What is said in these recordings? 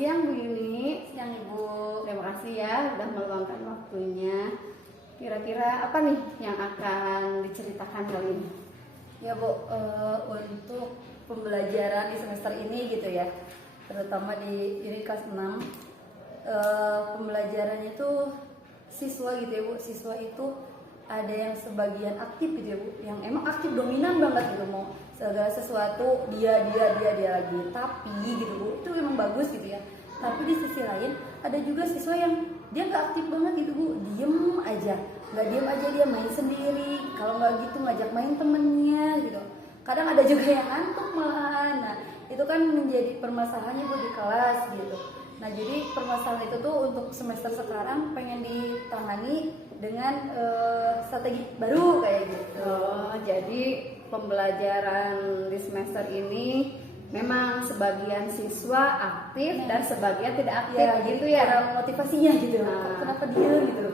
siang Bu Yuni. Siang Ibu. Terima kasih ya sudah meluangkan waktunya. Kira-kira apa nih yang akan diceritakan kali ini? Ya Bu, untuk pembelajaran di semester ini gitu ya, terutama di ini kelas 6, pembelajarannya itu siswa gitu ya Bu. Siswa itu ada yang sebagian aktif gitu ya Bu, yang emang aktif dominan banget gitu, mau segala sesuatu dia lagi. Tapi gitu Bu, itu memang bagus gitu ya. Tapi di sisi lain ada juga siswa yang dia nggak aktif banget gitu Bu, diem aja, dia main sendiri. Kalau nggak gitu ngajak main temennya gitu. Kadang ada juga yang ngantuk malahan. Nah itu kan menjadi permasalahannya Bu di kelas gitu. Nah jadi permasalahan itu tuh untuk semester sekarang pengen ditangani dengan strategi baru kayak gitu. Oh, jadi pembelajaran di semester ini memang sebagian siswa aktif dan sebagian tidak aktif Ya, gitu jadi ya. kurang motivasinya gitu. Nah, Kenapa dia gitu?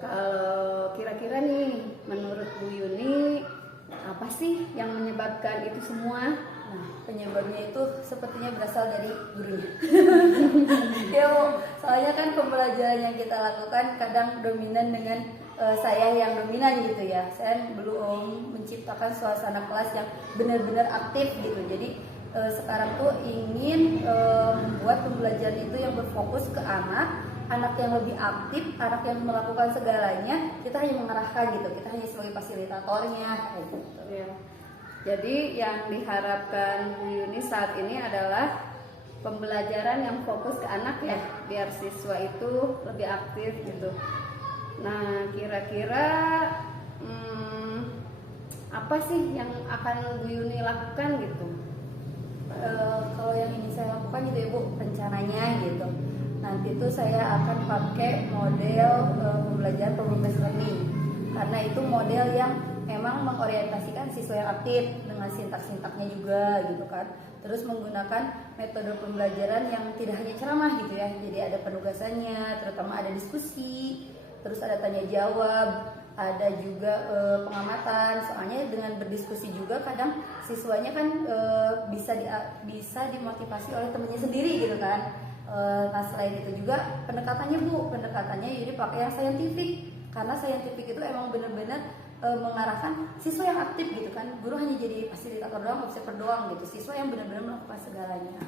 Kalau kira-kira nih menurut Bu Yuni apa sih yang menyebabkan itu semua? Nah, penyebabnya itu sepertinya berasal dari gurunya. Ya Bu, soalnya kan pembelajaran yang kita lakukan kadang dominan dengan saya yang dominan gitu ya. Saya belum menciptakan suasana kelas yang benar-benar aktif gitu. Jadi sekarang tuh ingin membuat pembelajaran itu yang berfokus ke anak yang lebih aktif, anak yang melakukan segalanya. Kita hanya mengarahkan gitu, kita hanya sebagai fasilitatornya kayak gitu. Ya. Jadi yang diharapkan Bu Yuni saat ini adalah pembelajaran yang fokus ke anak ya, biar siswa itu lebih aktif gitu. Nah, kira-kira apa sih yang akan Bu Yuni lakukan gitu? Kalau yang ini saya lakukan gitu ya Bu, rencananya gitu. Nanti tuh saya akan pakai model pembelajaran problem-based learning, karena itu model yang memang mengorientasikan siswa yang aktif dengan sintak-sintaknya juga gitu kan. Terus menggunakan metode pembelajaran yang tidak hanya ceramah gitu ya. Jadi ada penugasannya, terutama ada diskusi, terus ada tanya jawab, ada juga pengamatan. Soalnya dengan berdiskusi juga kadang siswanya kan bisa dimotivasi oleh temennya sendiri gitu kan. Nah selain itu juga pendekatannya jadi pakai yang saintifik, karena saintifik itu emang benar-benar mengarahkan siswa yang aktif gitu kan. Guru hanya jadi fasilitator doang, observer doang gitu. Siswa yang benar-benar melakukan segalanya.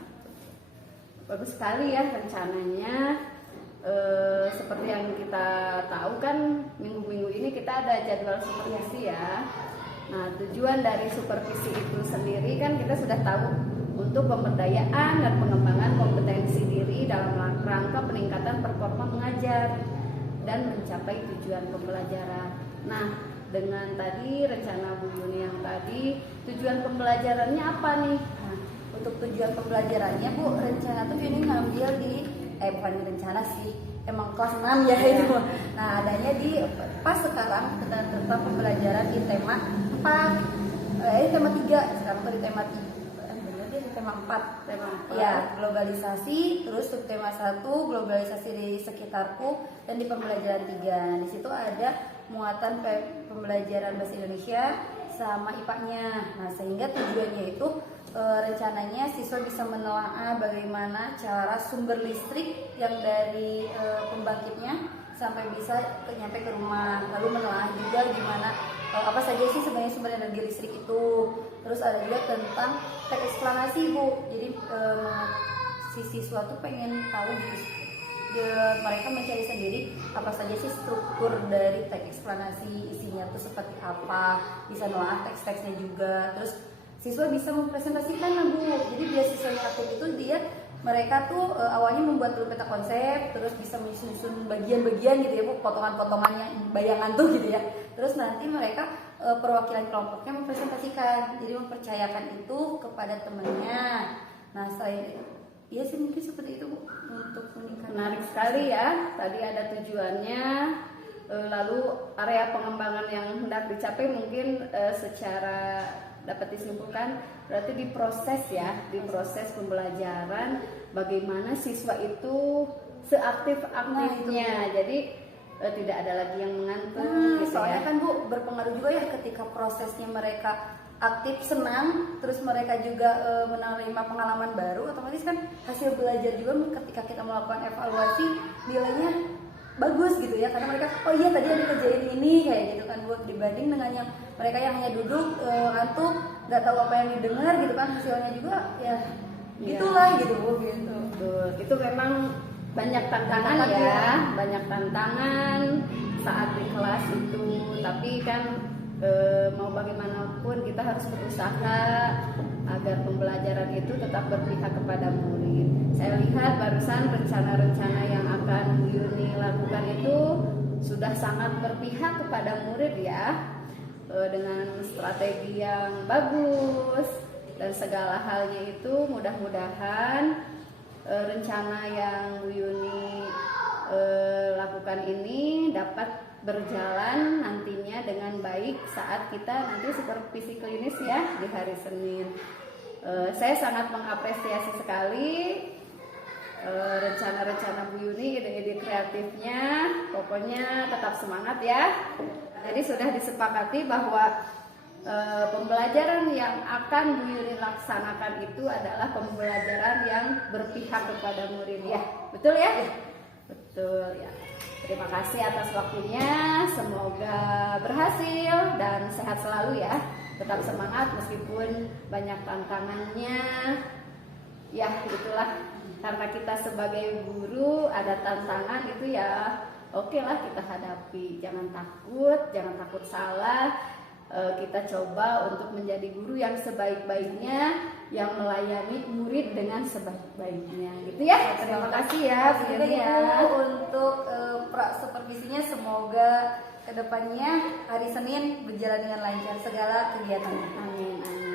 Bagus sekali ya rencananya. Seperti yang kita tahu kan minggu-minggu ini kita ada jadwal supervisi ya. Nah tujuan dari supervisi itu sendiri kan kita sudah tahu untuk pemberdayaan dan pengembangan kompetensi diri dalam rangka peningkatan performa mengajar dan mencapai tujuan pembelajaran. Nah dengan tadi rencana Bu Yuni yang tadi, tujuan pembelajarannya apa nih? Nah, untuk tujuan pembelajarannya Bu, rencana tuh ini ngambil di bukan rencana sih, emang kelas 6 ya itu. Nah adanya di pas sekarang tentang pembelajaran di tema 4, tema 3 sekarang tuh di tema 3, bener deh di tema 4. Ya, globalisasi, terus subtema 1 globalisasi di sekitarku, dan di pembelajaran 3 di situ ada muatan pembelajaran bahasa Indonesia sama IPA-nya. Nah sehingga tujuannya itu rencananya siswa bisa menelaah bagaimana cara sumber listrik yang dari pembangkitnya sampai bisa nyampe ke rumah, lalu menelaah juga gimana apa saja sih sebenarnya sumber energi listrik itu. Terus ada juga tentang teks eksplanasi Bu, jadi si siswa tuh pengen tahu gitu, mereka mencari sendiri apa saja sih struktur dari teks eksplanasi, isinya tuh seperti apa, bisa nelaah teks-teksnya juga. Terus siswa bisa mempresentasikan lah Bu. Jadi biar siswa yang aktif itu mereka tuh awalnya membuat dulu peta konsep, terus bisa menyusun bagian-bagian gitu ya Bu, potongan-potongan yang bayangan tuh gitu ya. Terus nanti mereka perwakilan kelompoknya mempresentasikan, jadi mempercayakan itu kepada temannya. Nah selain itu, iya sih mungkin seperti itu Bu, untuk meningkatkan. Menarik sekali ya, tadi ada tujuannya, lalu area pengembangan yang hendak dicapai mungkin secara dapat disimpulkan berarti di proses pembelajaran bagaimana siswa itu seaktif-aktifnya. Jadi tidak ada lagi yang mengantuk gitu Soalnya ya. kan Bu berpengaruh juga ya ketika prosesnya mereka aktif senang, terus mereka juga menerima pengalaman baru, otomatis kan hasil belajar juga ketika kita melakukan evaluasi nilainya bagus gitu ya, karena mereka oh iya tadi ada kerjain ini kayak gitu kan Bu, dibanding dengan yang mereka yang hanya duduk ngantuk nggak tahu apa yang didengar gitu kan, hasilnya juga ya gitulah gitu Bu gitu. Betul. Itu memang banyak tantangan Tantangan ya, ya. banyak tantangan saat di kelas itu. Tapi kan mau bagaimanapun kita harus berusaha agar pembelajaran itu tetap berpihak kepada murid. Saya lihat barusan rencana-rencana yang akan Bu Yuni lakukan itu sudah sangat berpihak kepada murid ya, dengan strategi yang bagus dan segala halnya itu mudah-mudahan rencana yang Bu Yuni lakukan ini dapat berjalan nantinya dengan baik saat kita nanti supervisi klinis ya di hari Senin. Saya sangat mengapresiasi sekali rencana-rencana Bu Yuni, ide-ide kreatifnya. Pokoknya tetap semangat ya. Jadi sudah disepakati bahwa pembelajaran yang akan Bu Yuni laksanakan itu adalah pembelajaran yang berpihak kepada murid ya. Betul ya? Betul ya. Terima kasih atas waktunya. Semoga berhasil dan sehat selalu ya. Tetap semangat meskipun banyak tantangannya. Ya, itulah karena kita sebagai guru ada tantangan itu ya. Oke lah kita hadapi. Jangan takut salah. Kita coba untuk menjadi guru yang sebaik-baiknya, yang melayani murid dengan sebaik-baiknya gitu ya. Terima kasih ya Bu Yuni ya. Untuk supervisinya, semoga kedepannya hari Senin berjalan dengan lancar segala kegiatannya. Amin amin.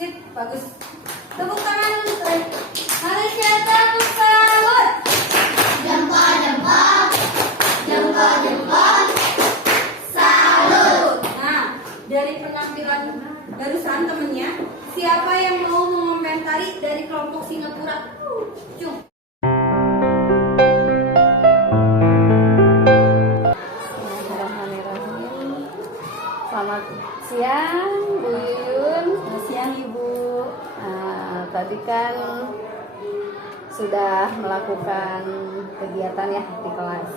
Sip, bagus. Tepuk tangan. Malaysia tepuk salut. Salut. Nah, dari penampilan barusan temennya, siapa yang mau mengomentari dari kelompok Singapura? Cung. Bismillahirrahmanirrahim. Selamat siang Bu Yuyun. Selamat siang Ibu. Nah, tadi kan sudah melakukan kegiatan ya di kelas.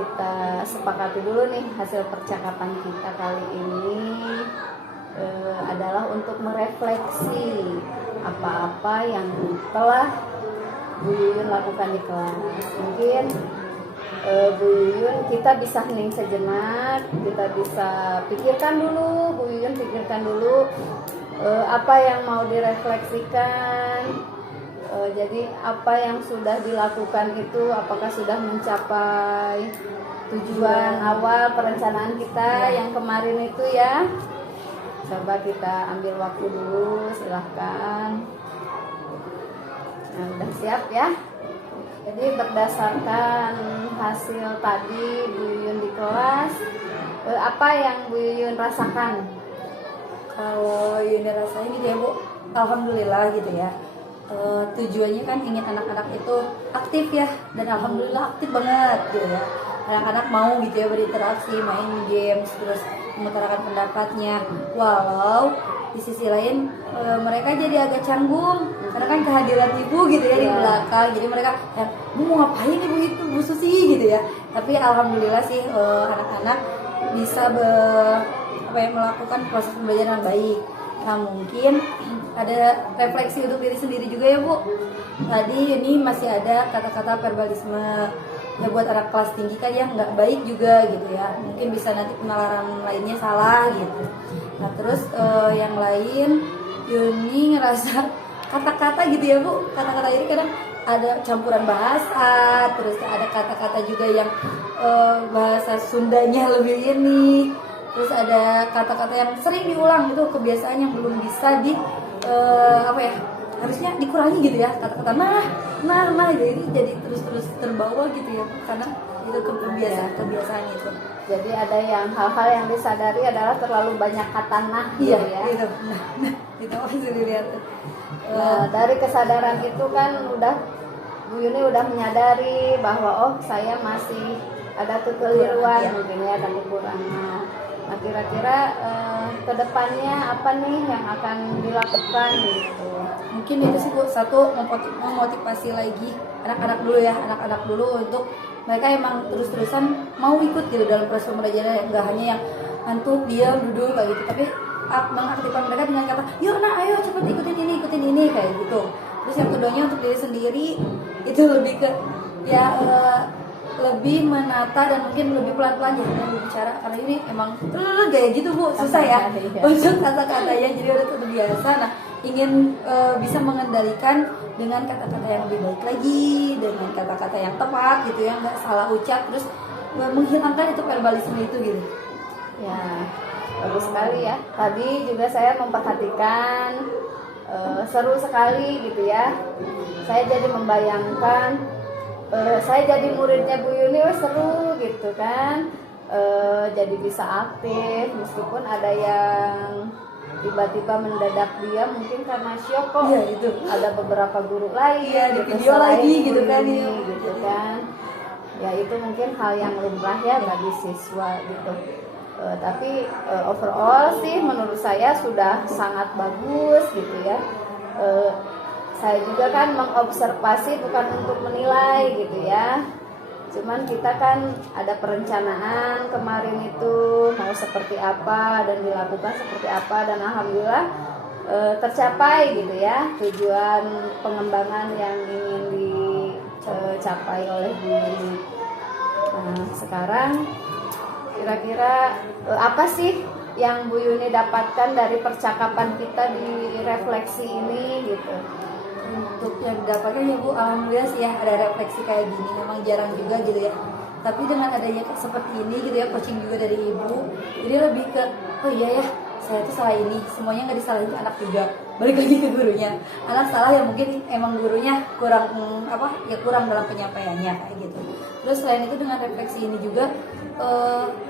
Kita sepakati dulu nih hasil percakapan kita kali ini adalah untuk merefleksi apa-apa yang telah Bu Yuyun lakukan di kelas. Mungkin Bu Yuyun kita bisa hening sejenak, kita bisa pikirkan dulu, Bu Yuyun pikirkan dulu apa yang mau direfleksikan. Jadi apa yang sudah dilakukan itu apakah sudah mencapai tujuan awal perencanaan kita yang kemarin itu ya. Coba kita ambil waktu dulu, silahkan. Nah, udah siap ya. Jadi berdasarkan hasil tadi Bu Yuyun di kelas, apa yang Bu Yuyun rasakan? Kalau Yuni rasain gitu ya Bu, alhamdulillah gitu ya. Tujuannya kan ingin anak-anak itu aktif ya, dan alhamdulillah aktif banget gitu ya. Anak-anak mau gitu ya berinteraksi, main games, terus mengutarakan pendapatnya. Walau di sisi lain mereka jadi agak canggung karena kan kehadiran ibu gitu ya di belakang. Jadi mereka mau ngapain ibu itu Bu Susi gitu ya. Tapi alhamdulillah sih anak-anak bisa melakukan proses pembelajaran dengan baik. Nah mungkin ada refleksi untuk diri sendiri juga ya Bu. Tadi ini masih ada kata-kata verbalisme ya buat anak kelas tinggi kan ya nggak baik juga gitu ya. Mungkin bisa nanti penalaran lainnya salah gitu. Nah terus yang lain Yuni ngerasa kata-kata gitu ya Bu. Kata-kata ini kadang ada campuran bahasa, terus ada kata-kata juga yang bahasa Sundanya lebih ini, terus ada kata-kata yang sering diulang, itu kebiasaan yang belum bisa di apa ya, harusnya dikurangi gitu ya, kata-kata nah jadi terus terbawa gitu ya, karena itu kebiasaan itu. Jadi ada yang hal-hal yang disadari adalah terlalu banyak kata nah gitu ya. Gitu. Nah, itu masih dilihat. Nah, dari kesadaran itu kan Bu Yuni udah menyadari bahwa oh saya masih ada kekeliruan mungkin ya, ada kekurangan. Nah kira-kira kedepannya apa nih yang akan dilakukan gitu? Mungkin itu sih Bu, satu memotivasi lagi anak-anak dulu untuk mereka emang terus-terusan mau ikut gitu dalam proses pembelajaran, nggak hanya yang ngantuk diam duduk kayak gitu, tapi mengaktifkan mereka dengan kata yuk nak ayo cepet ikutin ini kayak gitu. Terus yang keduanya untuk diri sendiri itu lebih ke ya lebih menata dan mungkin lebih pelan-pelan jadi dalam berbicara, karena ini emang kayak gitu Bu, susah ya untuk kata-katanya, jadi udah terbiasa. Nah ingin bisa mengendalikan dengan kata-kata yang lebih baik lagi, dengan kata-kata yang tepat gitu ya, nggak salah ucap, terus menghilangkan itu verbalisme itu gitu. Ya bagus sekali ya. Tadi juga saya memperhatikan seru sekali gitu ya. Saya jadi membayangkan saya jadi muridnya Bu Yuni, seru gitu kan. Jadi bisa aktif meskipun ada yang tiba-tiba mendadak diam mungkin karena syok kok. Iya gitu. Ada beberapa guru lain di video lagi gitu kan ya. Gitu kan. Ya itu mungkin hal yang lumrah ya bagi siswa gitu. Tapi overall sih menurut saya sudah sangat bagus gitu ya. Saya juga kan mengobservasi bukan untuk menilai gitu ya. Cuman kita kan ada perencanaan kemarin itu mau seperti apa dan dilakukan seperti apa, dan alhamdulillah tercapai gitu ya tujuan pengembangan yang ingin dicapai oleh Bu Yuni. Nah, sekarang kira-kira apa sih yang Bu Yuni dapatkan dari percakapan kita di refleksi ini gitu? Untuk yang didapatkan ya Bu, alhamdulillah sih ya ada refleksi kayak gini, memang jarang juga gitu ya. Tapi dengan adanya seperti ini gitu ya, coaching juga dari Ibu, jadi lebih ke oh iya ya saya tuh salah ini, semuanya nggak disalahin anak juga, balik lagi ke gurunya. Anak salah ya mungkin emang gurunya kurang kurang dalam penyampaiannya kayak gitu. Terus selain itu dengan refleksi ini juga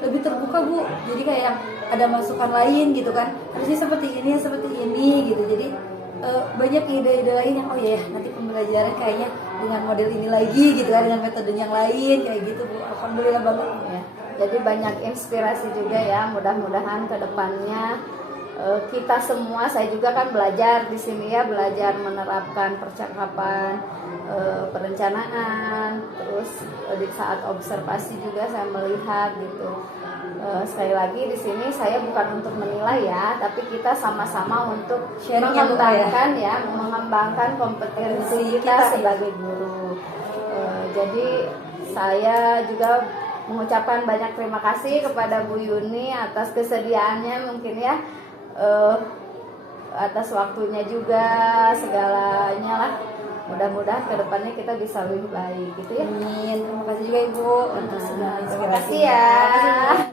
lebih terbuka Bu, jadi kayak yang ada masukan lain gitu kan, harusnya seperti ini gitu. Jadi banyak ide-ide lain yang oh ya nanti pembelajaran kayaknya dengan model ini lagi gitu kan, dengan metode yang lain kayak gitu Bu. Alhamdulillah banget ya. Jadi banyak inspirasi juga ya, mudah-mudahan ke depannya kita semua, saya juga kan belajar di sini ya, belajar menerapkan percakapan, perencanaan, terus di saat observasi juga saya melihat gitu. Sekali lagi di sini saya bukan untuk menilai ya, tapi kita sama-sama untuk mengembangkan kompetensi kita sebagai guru. Jadi saya juga mengucapkan banyak terima kasih kepada Bu Yuni atas kesediaannya mungkin ya, atas waktunya juga, segalanya lah. Mudah-mudahan kedepannya kita bisa lebih baik gitu ya. Amin. Terima kasih juga Ibu untuk segala inspirasi. Terima kasih ya.